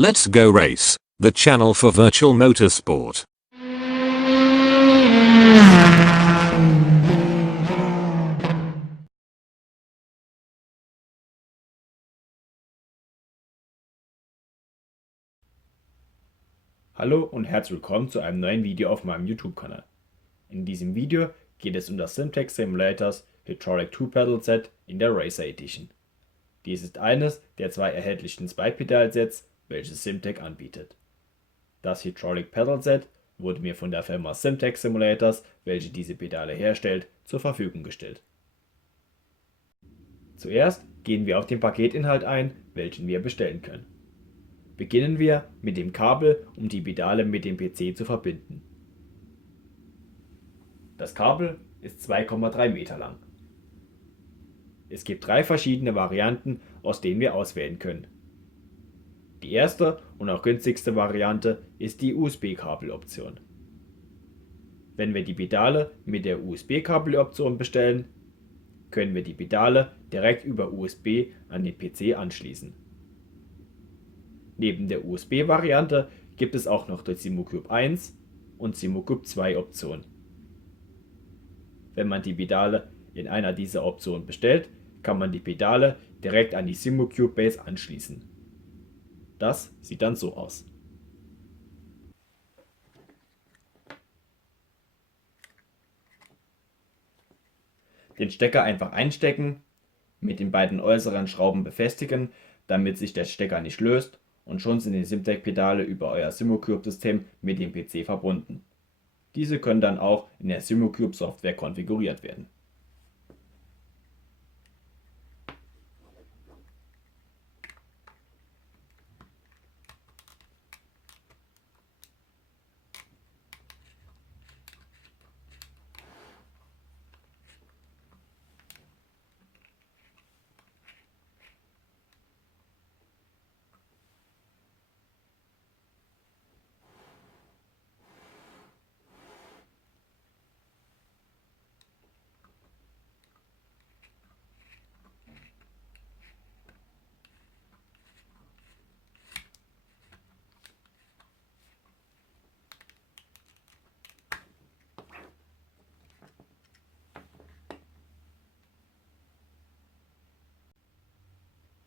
Let's Go Race, the channel for virtual motorsport. Hallo und herzlich willkommen zu einem neuen Video auf meinem YouTube-Kanal. In diesem Video geht es um das Simtek Simulators Hydraulic 2-Pedal Set in der Racer Edition. Dies ist eines der zwei erhältlichen Zwei-Pedal-Sets, welches Simtek anbietet. Das Hydraulic Pedal Set wurde mir von der Firma Simtek Simulators, welche diese Pedale herstellt, zur Verfügung gestellt. Zuerst gehen wir auf den Paketinhalt ein, welchen wir bestellen können. Beginnen wir mit dem Kabel, um die Pedale mit dem PC zu verbinden. Das Kabel ist 2,3 Meter lang. Es gibt drei verschiedene Varianten, aus denen wir auswählen können. Die erste und auch günstigste Variante ist die USB-Kabeloption. Wenn wir die Pedale mit der USB-Kabeloption bestellen, können wir die Pedale direkt über USB an den PC anschließen. Neben der USB-Variante gibt es auch noch die SIMUCube 1 und SIMUCube 2 Option. Wenn man die Pedale in einer dieser Optionen bestellt, kann man die Pedale direkt an die SIMUCube Base anschließen. Das sieht dann so aus. Den Stecker einfach einstecken, mit den beiden äußeren Schrauben befestigen, damit sich der Stecker nicht löst, und schon sind die Simtek-Pedale über euer SIMUCube-System mit dem PC verbunden. Diese können dann auch in der SIMUCube-Software konfiguriert werden.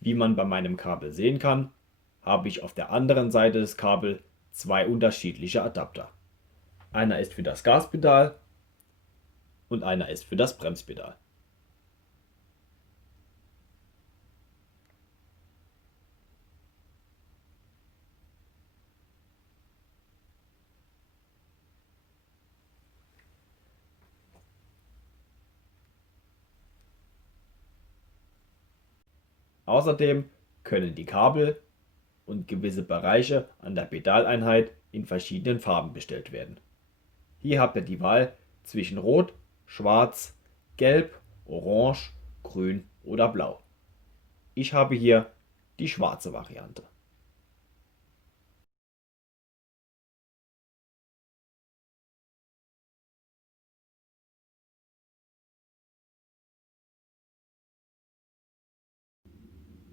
Wie man bei meinem Kabel sehen kann, habe ich auf der anderen Seite des Kabels zwei unterschiedliche Adapter. Einer ist für das Gaspedal und einer ist für das Bremspedal. Außerdem können die Kabel und gewisse Bereiche an der Pedaleinheit in verschiedenen Farben bestellt werden. Hier habt ihr die Wahl zwischen Rot, Schwarz, Gelb, Orange, Grün oder Blau. Ich habe hier die schwarze Variante.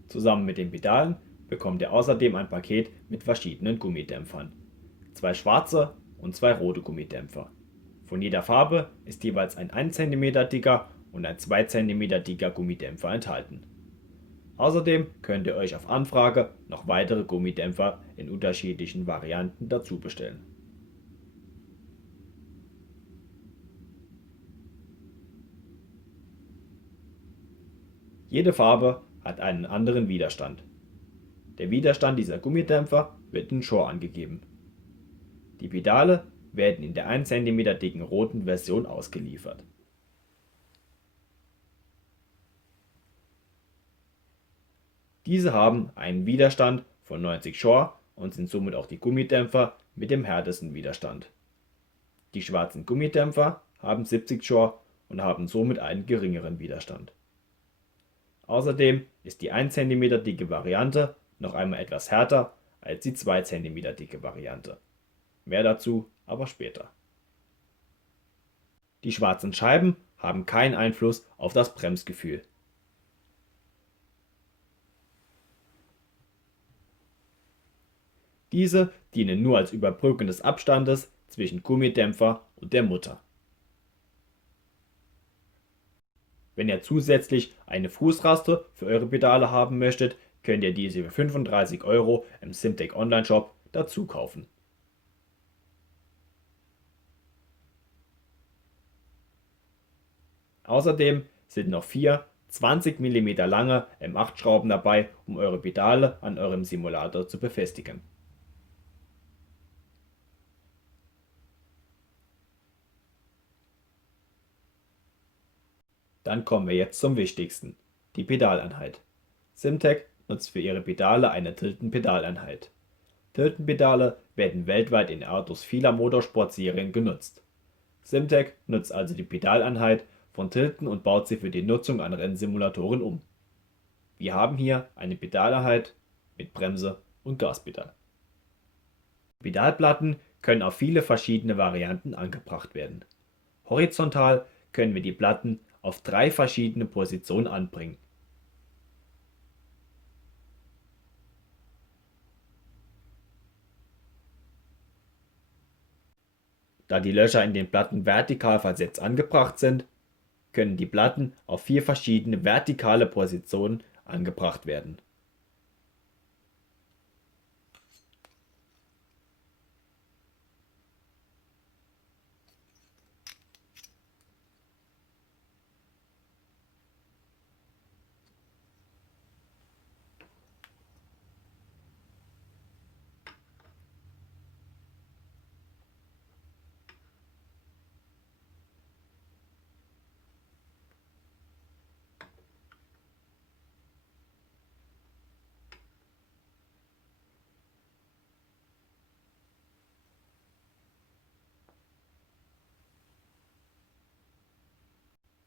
Zusammen mit den Pedalen bekommt ihr außerdem ein Paket mit verschiedenen Gummidämpfern. Zwei schwarze und zwei rote Gummidämpfer. Von jeder Farbe ist jeweils ein 1 cm dicker und ein 2 cm dicker Gummidämpfer enthalten. Außerdem könnt ihr euch auf Anfrage noch weitere Gummidämpfer in unterschiedlichen Varianten dazu bestellen. Jede Farbe hat einen anderen Widerstand. Der Widerstand dieser Gummidämpfer wird in Shore angegeben. Die Pedale werden in der 1 cm dicken roten Version ausgeliefert. Diese haben einen Widerstand von 90 Shore und sind somit auch die Gummidämpfer mit dem härtesten Widerstand. Die schwarzen Gummidämpfer haben 70 Shore und haben somit einen geringeren Widerstand. Außerdem ist die 1 cm dicke Variante noch einmal etwas härter als die 2 cm dicke Variante. Mehr dazu aber später. Die schwarzen Scheiben haben keinen Einfluss auf das Bremsgefühl. Diese dienen nur als Überbrückung des Abstandes zwischen Gummidämpfer und der Mutter. Wenn ihr zusätzlich eine Fußraste für eure Pedale haben möchtet, könnt ihr diese für 35 € im Simtek Online-Shop dazu kaufen. Außerdem sind noch 4 20 mm lange M8-Schrauben dabei, um eure Pedale an eurem Simulator zu befestigen. Dann kommen wir jetzt zum Wichtigsten: die Pedaleinheit. Simtek nutzt für ihre Pedale eine Tilton-Pedaleinheit. Tilton-Pedale werden weltweit in Autos vieler Motorsport-Serien genutzt. Simtek nutzt also die Pedaleinheit von Tilton und baut sie für die Nutzung an Rennsimulatoren um. Wir haben hier eine Pedaleinheit mit Bremse und Gaspedal. Pedalplatten können auf viele verschiedene Varianten angebracht werden. Horizontal können wir die Platten auf 3 verschiedene Positionen anbringen. Da die Löcher in den Platten vertikal versetzt angebracht sind, können die Platten auf 4 verschiedene vertikale Positionen angebracht werden.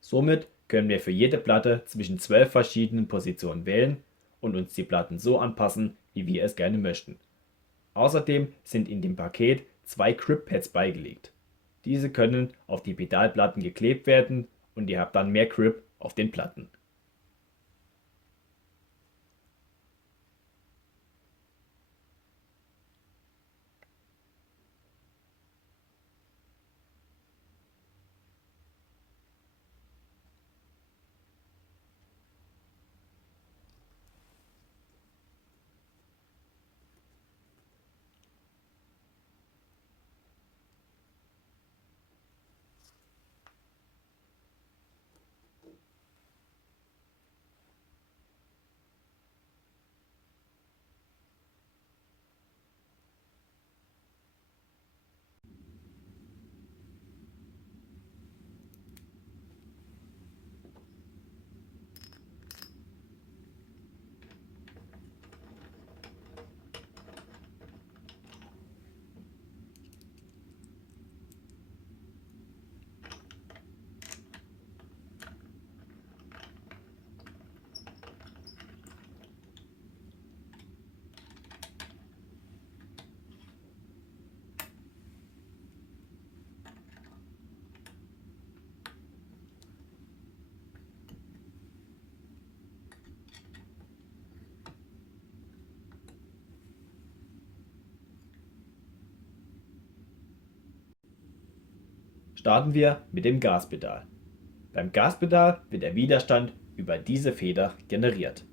Somit können wir für jede Platte zwischen 12 verschiedenen Positionen wählen und uns die Platten so anpassen, wie wir es gerne möchten. Außerdem sind in dem Paket 2 Grip Pads beigelegt. Diese können auf die Pedalplatten geklebt werden und ihr habt dann mehr Grip auf den Platten. Starten wir mit dem Gaspedal. Beim Gaspedal wird der Widerstand über diese Feder generiert.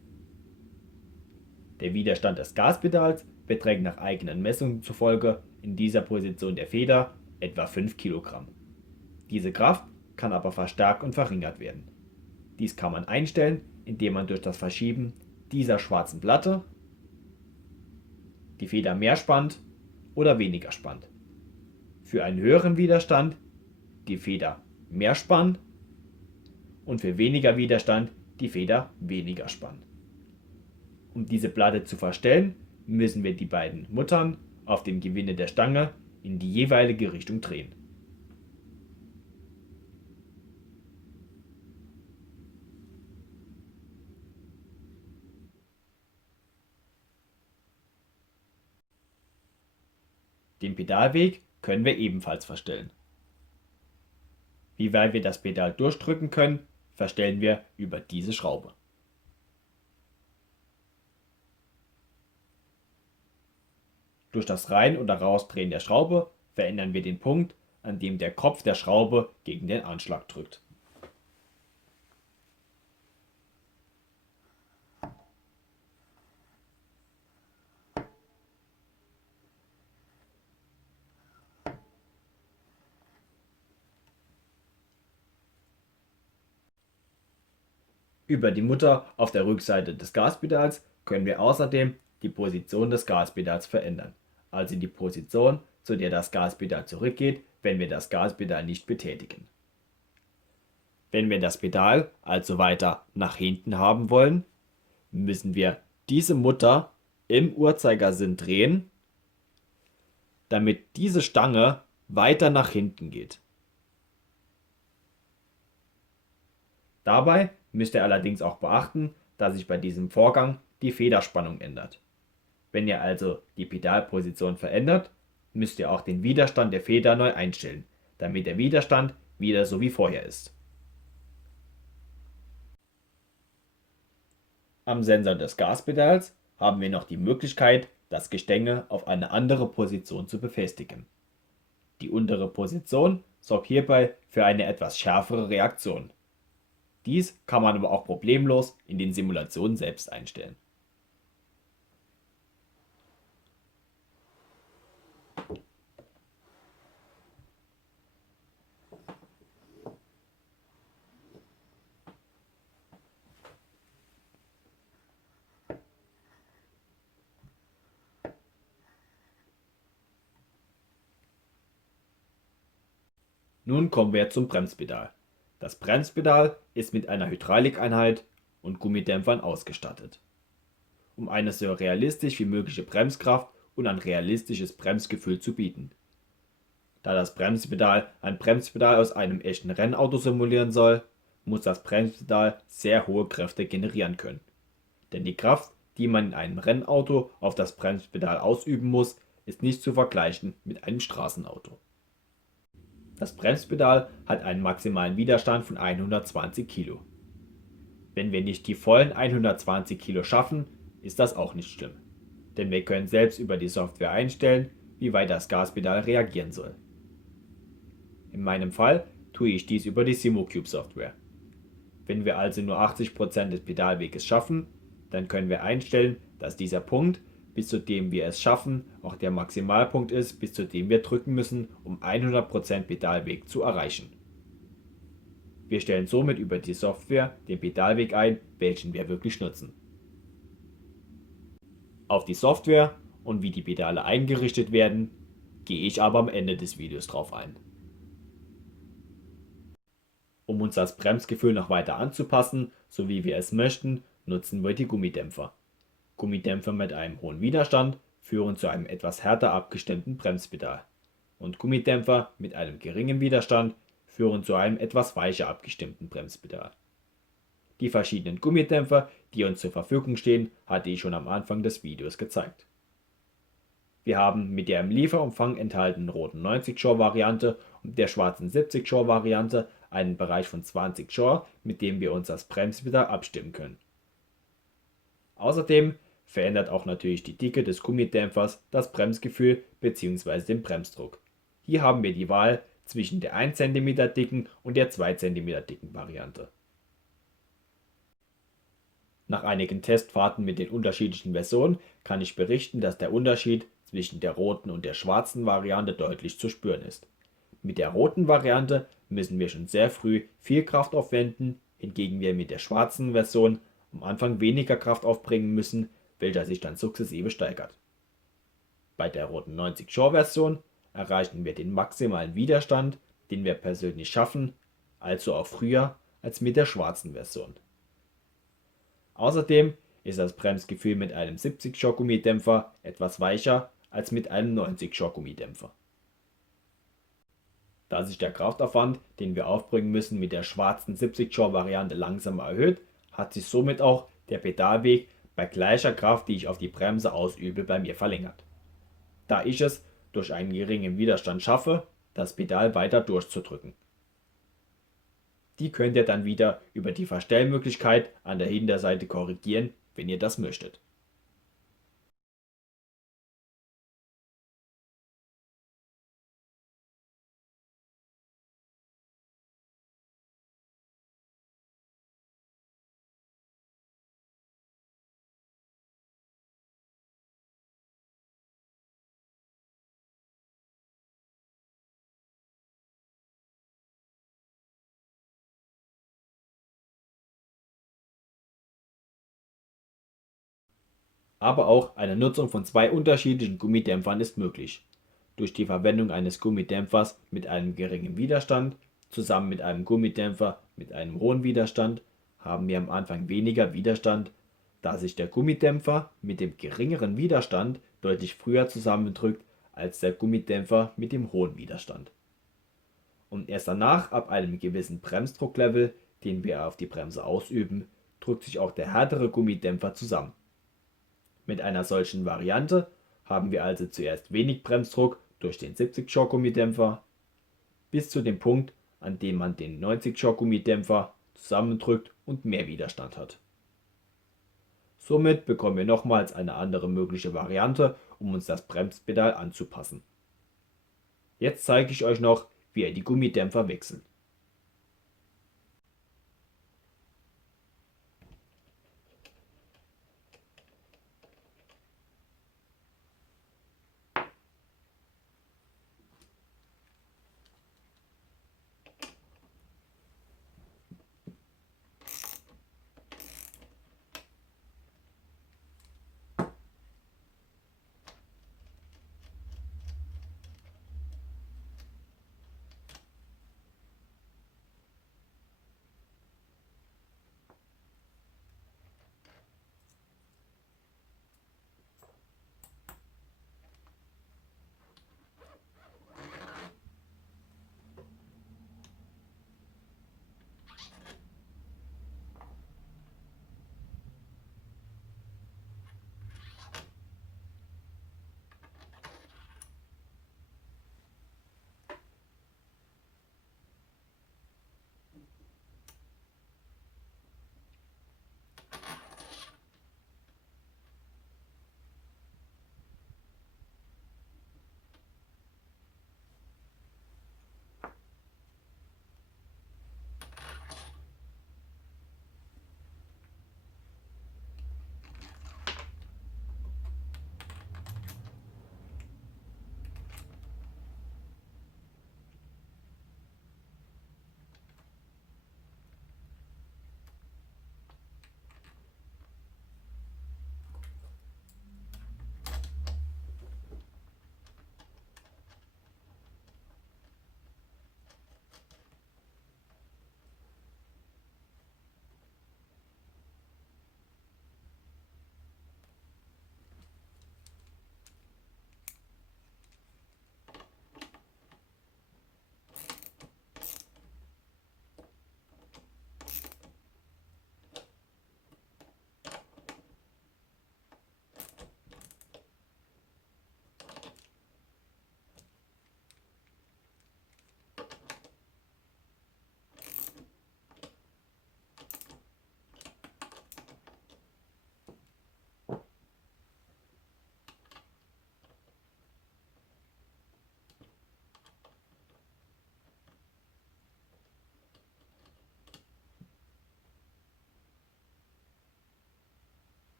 Der Widerstand des Gaspedals beträgt nach eigenen Messungen zufolge in dieser Position der Feder etwa 5 Kilogramm. Diese Kraft kann aber verstärkt und verringert werden. Dies kann man einstellen, indem man durch das Verschieben dieser schwarzen Platte die Feder mehr spannt oder weniger spannt. Für einen höheren Widerstand die Feder mehr spannen und für weniger Widerstand die Feder weniger spannen. Um diese Platte zu verstellen, müssen wir die beiden Muttern auf dem Gewinde der Stange in die jeweilige Richtung drehen. Den Pedalweg können wir ebenfalls verstellen. Wie weit wir das Pedal durchdrücken können, verstellen wir über diese Schraube. Durch das Rein- oder Rausdrehen der Schraube verändern wir den Punkt, an dem der Kopf der Schraube gegen den Anschlag drückt. Über die Mutter auf der Rückseite des Gaspedals können wir außerdem die Position des Gaspedals verändern, also die Position, zu der das Gaspedal zurückgeht, wenn wir das Gaspedal nicht betätigen. Wenn wir das Pedal also weiter nach hinten haben wollen, müssen wir diese Mutter im Uhrzeigersinn drehen, damit diese Stange weiter nach hinten geht. Dabei müsst ihr allerdings auch beachten, dass sich bei diesem Vorgang die Federspannung ändert. Wenn ihr also die Pedalposition verändert, müsst ihr auch den Widerstand der Feder neu einstellen, damit der Widerstand wieder so wie vorher ist. Am Sensor des Gaspedals haben wir noch die Möglichkeit, das Gestänge auf eine andere Position zu befestigen. Die untere Position sorgt hierbei für eine etwas schärfere Reaktion. Dies kann man aber auch problemlos in den Simulationen selbst einstellen. Nun kommen wir zum Bremspedal. Das Bremspedal ist mit einer Hydraulikeinheit und Gummidämpfern ausgestattet. Um eine so realistisch wie mögliche Bremskraft und ein realistisches Bremsgefühl zu bieten. Da das Bremspedal ein Bremspedal aus einem echten Rennauto simulieren soll, muss das Bremspedal sehr hohe Kräfte generieren können. Denn die Kraft, die man in einem Rennauto auf das Bremspedal ausüben muss, ist nicht zu vergleichen mit einem Straßenauto. Das Bremspedal hat einen maximalen Widerstand von 120 Kilo. Wenn wir nicht die vollen 120 Kilo schaffen, ist das auch nicht schlimm. Denn wir können selbst über die Software einstellen, wie weit das Gaspedal reagieren soll. In meinem Fall tue ich dies über die SimoCube Software. Wenn wir also nur 80% des Pedalweges schaffen, dann können wir einstellen, dass dieser Punkt, bis zu dem wir es schaffen, auch der Maximalpunkt ist, bis zu dem wir drücken müssen, um 100% Pedalweg zu erreichen. Wir stellen somit über die Software den Pedalweg ein, welchen wir wirklich nutzen. Auf die Software und wie die Pedale eingerichtet werden, gehe ich aber am Ende des Videos drauf ein. Um uns das Bremsgefühl noch weiter anzupassen, so wie wir es möchten, nutzen wir die Gummidämpfer. Gummidämpfer mit einem hohen Widerstand führen zu einem etwas härter abgestimmten Bremspedal. Und Gummidämpfer mit einem geringen Widerstand führen zu einem etwas weicher abgestimmten Bremspedal. Die verschiedenen Gummidämpfer, die uns zur Verfügung stehen, hatte ich schon am Anfang des Videos gezeigt. Wir haben mit der im Lieferumfang enthaltenen roten 90 Shore Variante und der schwarzen 70 Shore Variante einen Bereich von 20 Shore, mit dem wir uns das Bremspedal abstimmen können. Außerdem verändert auch natürlich die Dicke des Gummidämpfers das Bremsgefühl bzw. den Bremsdruck. Hier haben wir die Wahl zwischen der 1 cm dicken und der 2 cm dicken Variante. Nach einigen Testfahrten mit den unterschiedlichen Versionen kann ich berichten, dass der Unterschied zwischen der roten und der schwarzen Variante deutlich zu spüren ist. Mit der roten Variante müssen wir schon sehr früh viel Kraft aufwenden, hingegen wir mit der schwarzen Version am Anfang weniger Kraft aufbringen müssen, welcher sich dann sukzessive steigert. Bei der roten 90 Shore Version erreichen wir den maximalen Widerstand, den wir persönlich schaffen, also auch früher als mit der schwarzen Version. Außerdem ist das Bremsgefühl mit einem 70 Shore Gummidämpfer etwas weicher als mit einem 90 Shore Gummidämpfer. Da sich der Kraftaufwand, den wir aufbringen müssen, mit der schwarzen 70 Shore Variante langsamer erhöht, hat sich somit auch der Pedalweg bei gleicher Kraft, die ich auf die Bremse ausübe, bei mir verlängert. Da ich es durch einen geringen Widerstand schaffe, das Pedal weiter durchzudrücken. Die könnt ihr dann wieder über die Verstellmöglichkeit an der Hinterseite korrigieren, wenn ihr das möchtet. Aber auch eine Nutzung von zwei unterschiedlichen Gummidämpfern ist möglich. Durch die Verwendung eines Gummidämpfers mit einem geringen Widerstand zusammen mit einem Gummidämpfer mit einem hohen Widerstand haben wir am Anfang weniger Widerstand, da sich der Gummidämpfer mit dem geringeren Widerstand deutlich früher zusammendrückt als der Gummidämpfer mit dem hohen Widerstand. Und erst danach, ab einem gewissen Bremsdrucklevel, den wir auf die Bremse ausüben, drückt sich auch der härtere Gummidämpfer zusammen. Mit einer solchen Variante haben wir also zuerst wenig Bremsdruck durch den 70 Shore Gummidämpfer bis zu dem Punkt, an dem man den 90 Shore Gummidämpfer zusammendrückt und mehr Widerstand hat. Somit bekommen wir nochmals eine andere mögliche Variante, um uns das Bremspedal anzupassen. Jetzt zeige ich euch noch, wie ihr die Gummidämpfer wechselt.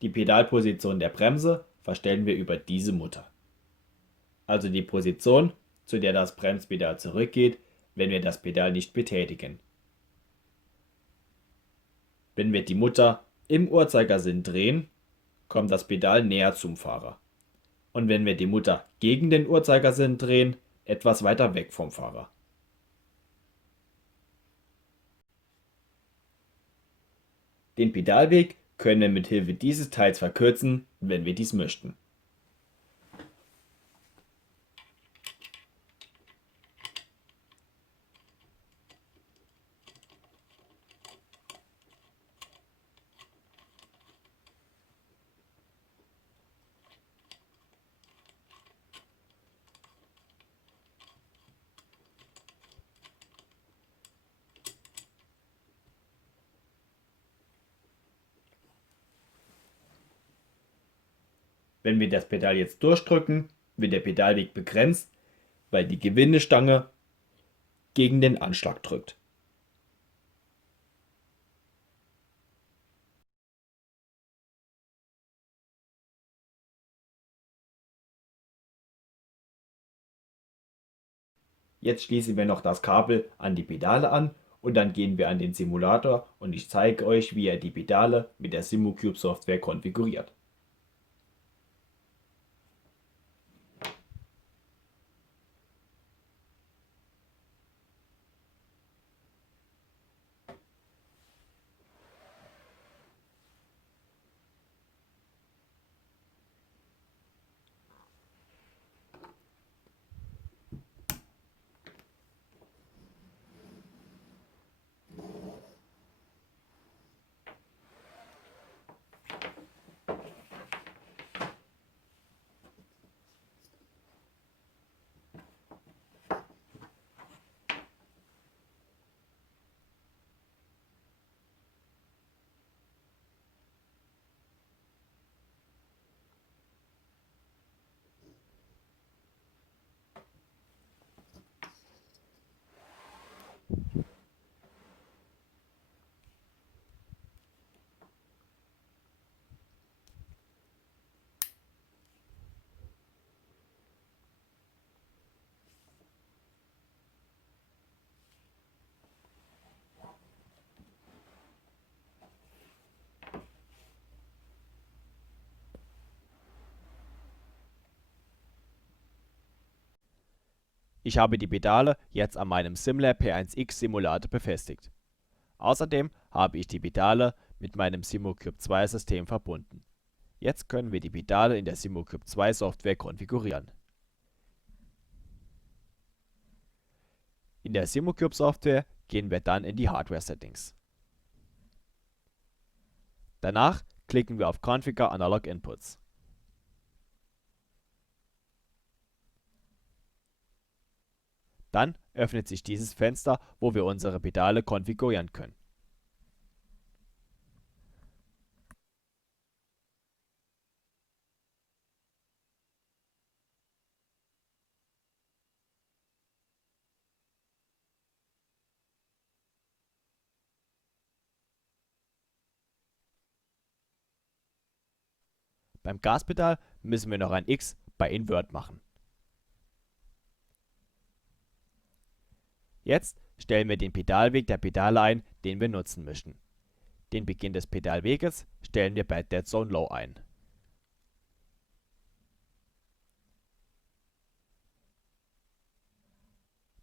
Die Pedalposition der Bremse verstellen wir über diese Mutter. Also die Position, zu der das Bremspedal zurückgeht, wenn wir das Pedal nicht betätigen. Wenn wir die Mutter im Uhrzeigersinn drehen, kommt das Pedal näher zum Fahrer. Und wenn wir die Mutter gegen den Uhrzeigersinn drehen, etwas weiter weg vom Fahrer. Den Pedalweg können wir mit Hilfe dieses Teils verkürzen, wenn wir dies möchten. Wenn wir das Pedal jetzt durchdrücken, wird der Pedalweg begrenzt, weil die Gewindestange gegen den Anschlag drückt. Jetzt schließen wir noch das Kabel an die Pedale an und dann gehen wir an den Simulator und ich zeige euch, wie ihr die Pedale mit der SimuCube Software konfiguriert. Ich habe die Pedale jetzt an meinem SimLab P1X Simulator befestigt. Außerdem habe ich die Pedale mit meinem SimuCube 2 System verbunden. Jetzt können wir die Pedale in der SimuCube 2 Software konfigurieren. In der SimuCube Software gehen wir dann in die Hardware Settings. Danach klicken wir auf Configure Analog Inputs. Dann öffnet sich dieses Fenster, wo wir unsere Pedale konfigurieren können. Beim Gaspedal müssen wir noch ein X bei Invert machen. Jetzt stellen wir den Pedalweg der Pedale ein, den wir nutzen möchten. Den Beginn des Pedalweges stellen wir bei Dead Zone Low ein.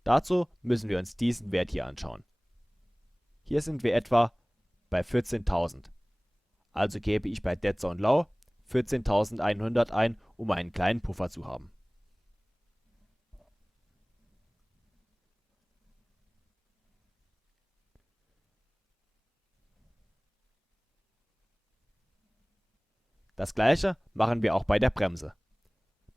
Dazu müssen wir uns diesen Wert hier anschauen. Hier sind wir etwa bei 14.000. Also gebe ich bei Dead Zone Low 14.100 ein, um einen kleinen Puffer zu haben. Das gleiche machen wir auch bei der Bremse.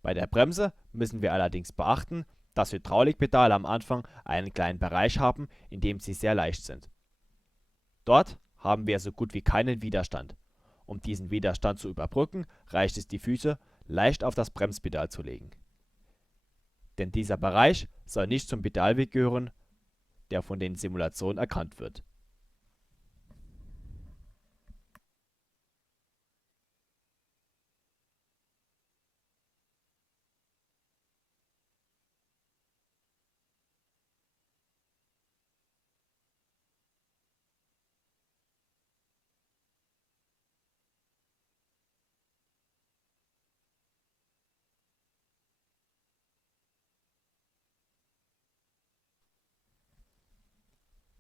Bei der Bremse müssen wir allerdings beachten, dass Hydraulikpedale am Anfang einen kleinen Bereich haben, in dem sie sehr leicht sind. Dort haben wir so gut wie keinen Widerstand. Um diesen Widerstand zu überbrücken, reicht es, die Füße leicht auf das Bremspedal zu legen. Denn dieser Bereich soll nicht zum Pedalweg gehören, der von den Simulationen erkannt wird.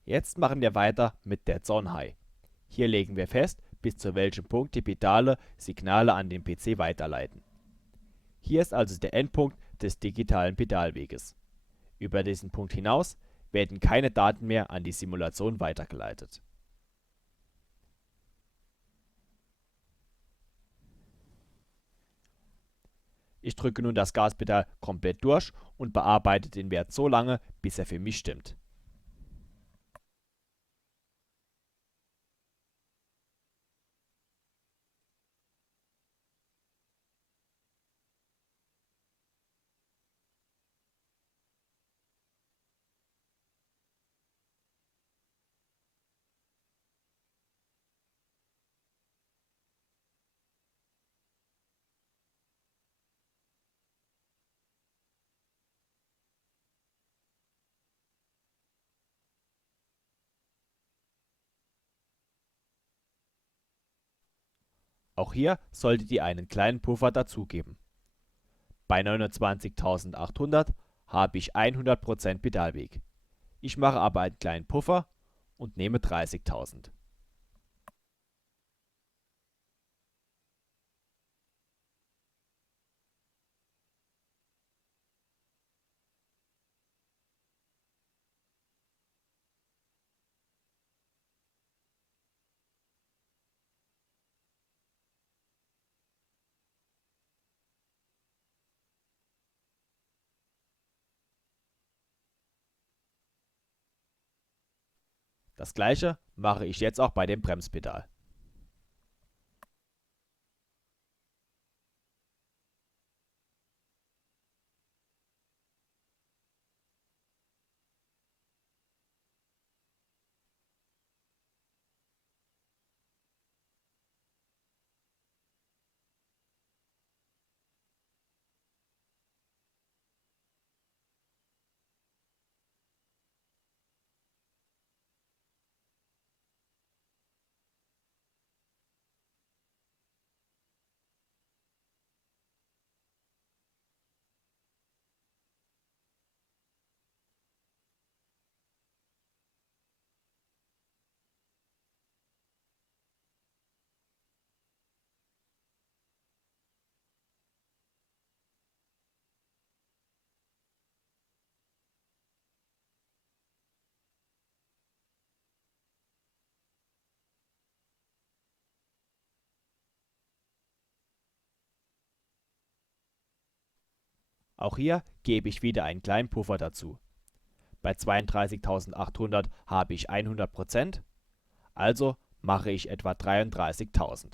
Jetzt machen wir weiter mit Dead Zone High. Hier legen wir fest, bis zu welchem Punkt die Pedale Signale an den PC weiterleiten. Hier ist also der Endpunkt des digitalen Pedalweges. Über diesen Punkt hinaus werden keine Daten mehr an die Simulation weitergeleitet. Ich drücke nun das Gaspedal komplett durch und bearbeite den Wert so lange, bis er für mich stimmt. Auch hier solltet ihr einen kleinen Puffer dazugeben. Bei 29.800 habe ich 100% Pedalweg. Ich mache aber einen kleinen Puffer und nehme 30.000. Das gleiche mache ich jetzt auch bei dem Bremspedal. Auch hier gebe ich wieder einen kleinen Puffer dazu. Bei 32.800 habe ich 100%, also mache ich etwa 33.000.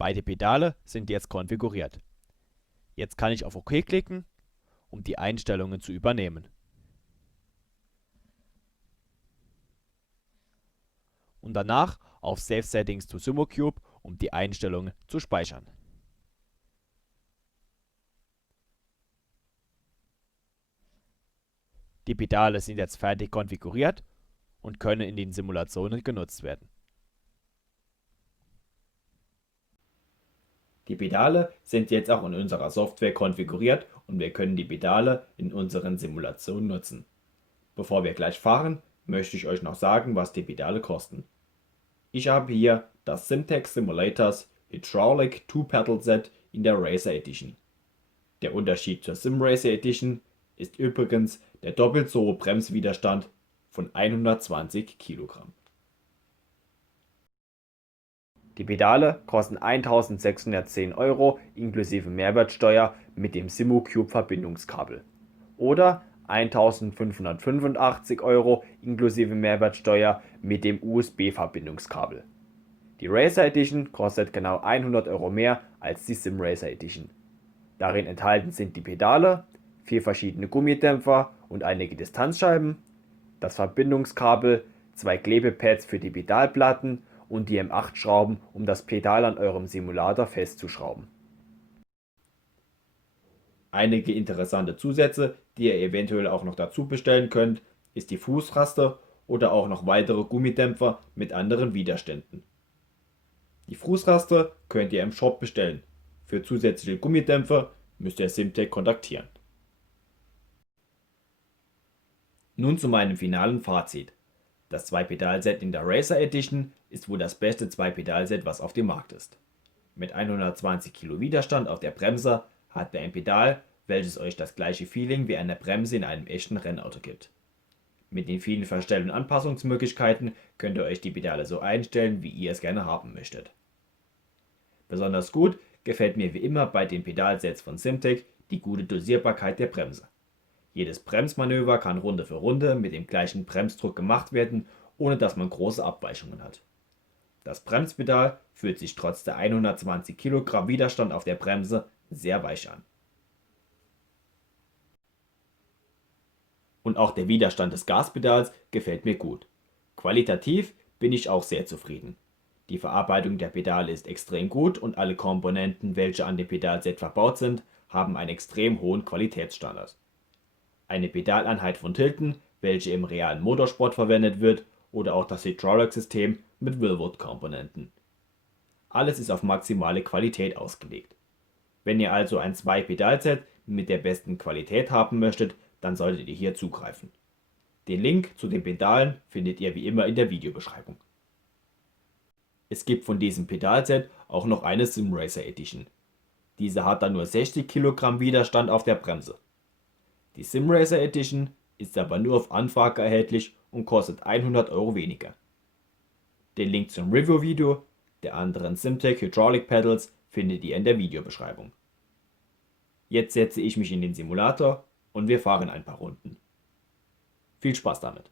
Beide Pedale sind jetzt konfiguriert. Jetzt kann ich auf OK klicken, um die Einstellungen zu übernehmen. Und danach auf Save Settings to SimoCube, um die Einstellungen zu speichern. Die Pedale sind jetzt fertig konfiguriert und können in den Simulationen genutzt werden. Die Pedale sind jetzt auch in unserer Software konfiguriert und wir können die Pedale in unseren Simulationen nutzen. Bevor wir gleich fahren, möchte ich euch noch sagen, was die Pedale kosten. Ich habe hier das Simtex Simulators Hydraulic 2-Pedal Set in der Racer Edition. Der Unterschied zur Sim Racer Edition ist übrigens der doppelt so hohe Bremswiderstand von 120 Kilogramm. Die Pedale kosten 1.610 Euro inklusive Mehrwertsteuer mit dem SimoCube Verbindungskabel oder 1.585 Euro inklusive Mehrwertsteuer mit dem USB-Verbindungskabel. Die Racer Edition kostet genau 100 Euro mehr als die Sim Racer Edition. Darin enthalten sind die Pedale, 4 verschiedene Gummidämpfer und einige Distanzscheiben, das Verbindungskabel, 2 Klebepads für die Pedalplatten und die M8-Schrauben, um das Pedal an eurem Simulator festzuschrauben. Einige interessante Zusätze, die ihr eventuell auch noch dazu bestellen könnt, ist die Fußraste oder auch noch weitere Gummidämpfer mit anderen Widerständen. Die Fußraste könnt ihr im Shop bestellen. Für zusätzliche Gummidämpfer müsst ihr Simtech kontaktieren. Nun zu meinem finalen Fazit. Das 2-Pedal-Set in der Racer Edition ist wohl das beste 2-Pedal-Set, was auf dem Markt ist. Mit 120 Kilo Widerstand auf der Bremse habt ihr ein Pedal, welches euch das gleiche Feeling wie eine Bremse in einem echten Rennauto gibt. Mit den vielen Verstell- und Anpassungsmöglichkeiten könnt ihr euch die Pedale so einstellen, wie ihr es gerne haben möchtet. Besonders gut gefällt mir wie immer bei den Pedalsets von Simtek die gute Dosierbarkeit der Bremse. Jedes Bremsmanöver kann Runde für Runde mit dem gleichen Bremsdruck gemacht werden, ohne dass man große Abweichungen hat. Das Bremspedal fühlt sich trotz der 120 Kilogramm Widerstand auf der Bremse sehr weich an. Und auch der Widerstand des Gaspedals gefällt mir gut. Qualitativ bin ich auch sehr zufrieden. Die Verarbeitung der Pedale ist extrem gut und alle Komponenten, welche an dem Pedalset verbaut sind, haben einen extrem hohen Qualitätsstandard. Eine Pedaleinheit von Tilton, welche im realen Motorsport verwendet wird, oder auch das Hydraulic-System mit Willwood-Komponenten. Alles ist auf maximale Qualität ausgelegt. Wenn ihr also ein 2-Pedalset mit der besten Qualität haben möchtet, dann solltet ihr hier zugreifen. Den Link zu den Pedalen findet ihr wie immer in der Videobeschreibung. Es gibt von diesem Pedalset auch noch eine Simracer Edition. Diese hat dann nur 60 Kilogramm Widerstand auf der Bremse. Die Simracer Edition ist aber nur auf Anfrage erhältlich und kostet 100 € weniger. Den Link zum Review-Video der anderen Simtek Hydraulic Pedals findet ihr in der Videobeschreibung. Jetzt setze ich mich in den Simulator und wir fahren ein paar Runden. Viel Spaß damit!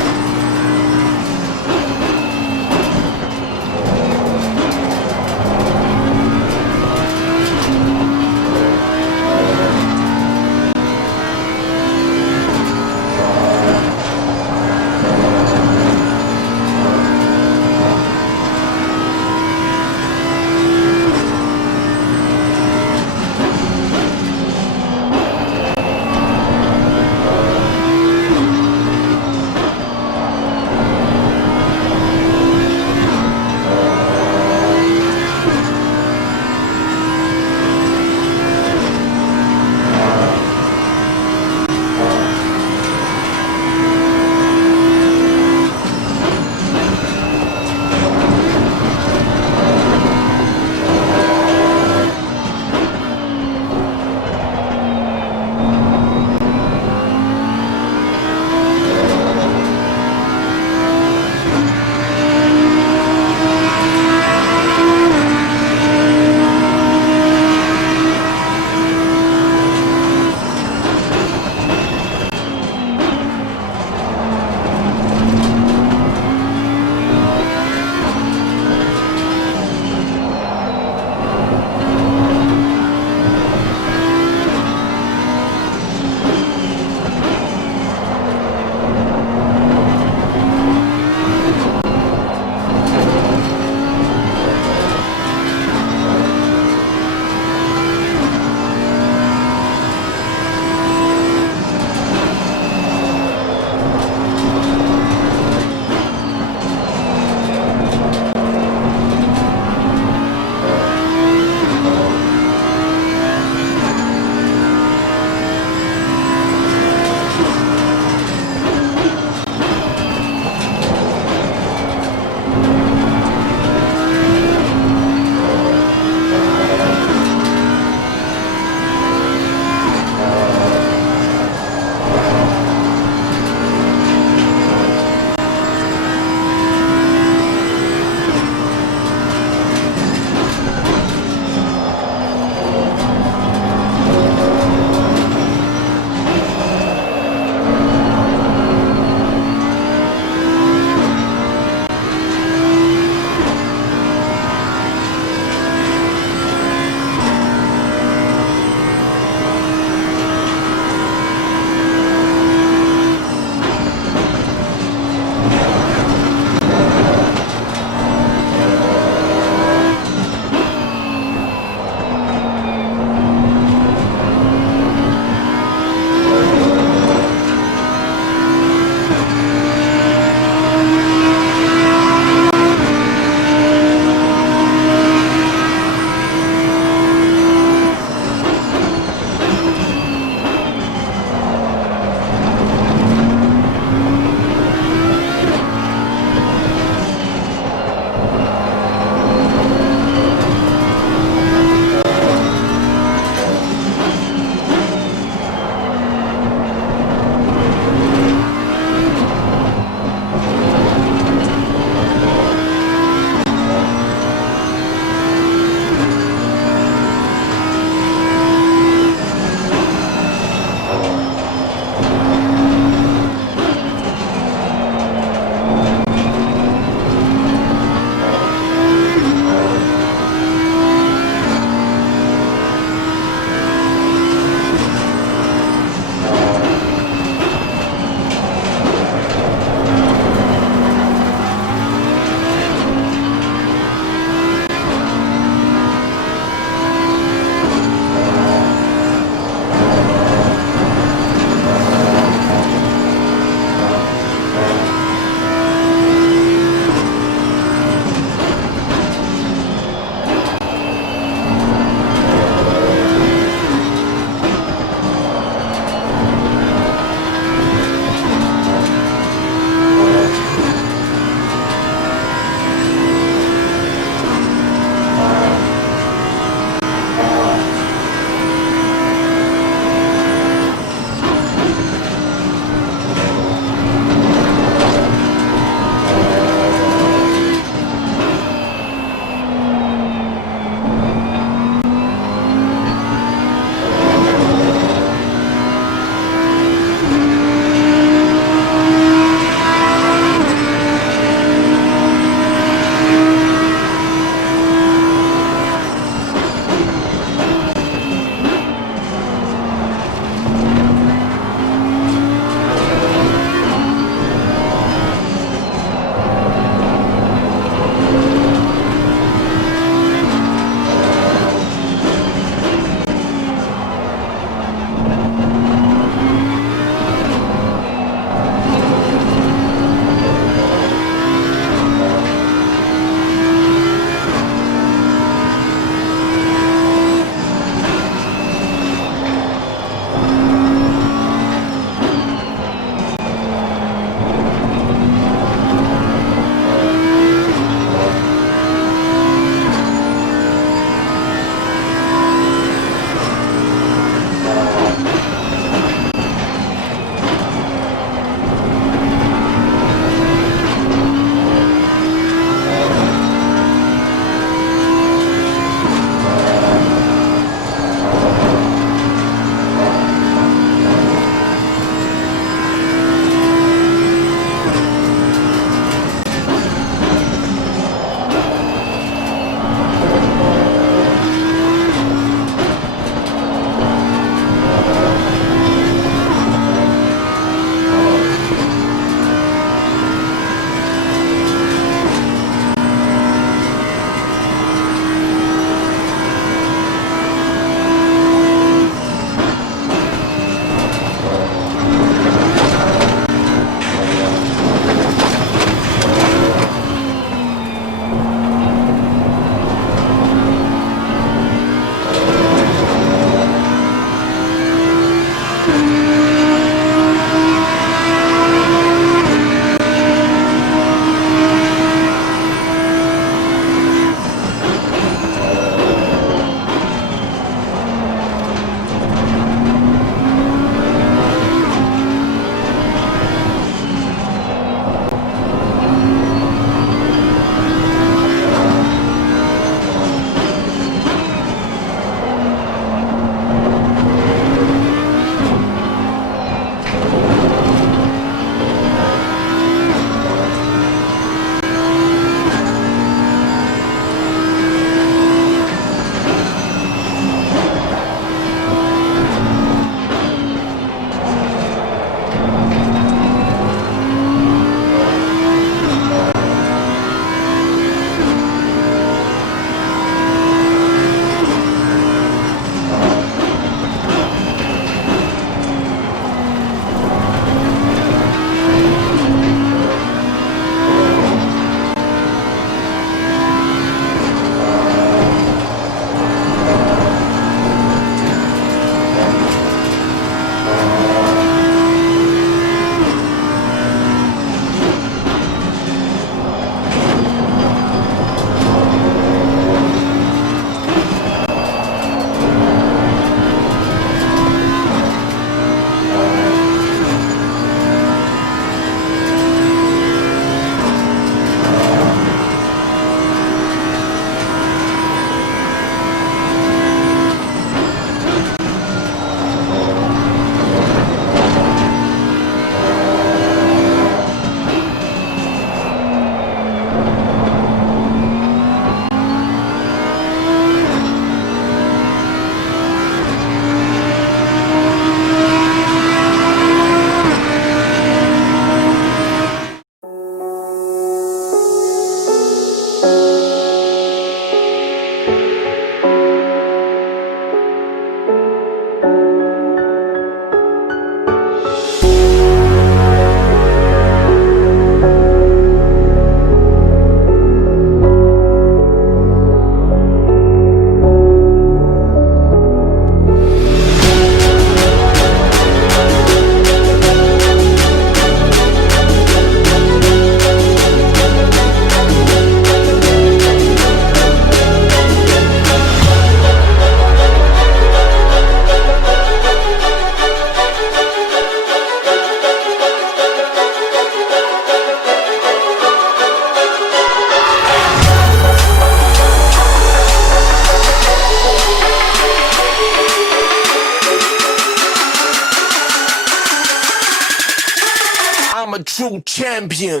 I'm a true champion.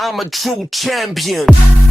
I'm a true champion.